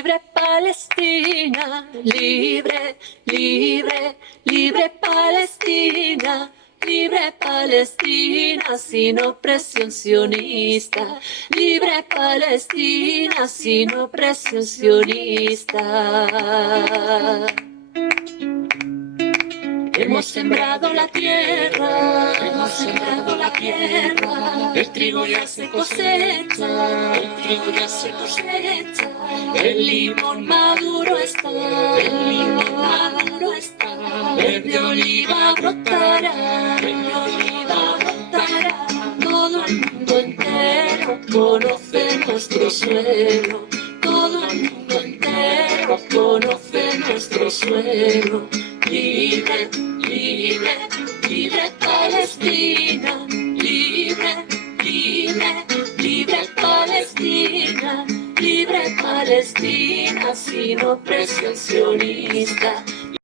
libre Palestina, libre, libre, libre Palestina. Libre Palestina sin opresión sionista, libre Palestina sin opresión sionista. Hemos sembrado la tierra, el trigo ya se cosecha, el limón maduro está, verde oliva brotará, todo el mundo entero conoce nuestro suelo, todo el mundo entero conoce nuestro suelo. Libre, libre, libre Palestina, libre, libre, libre Palestina, libre Palestina sin opresión sionista,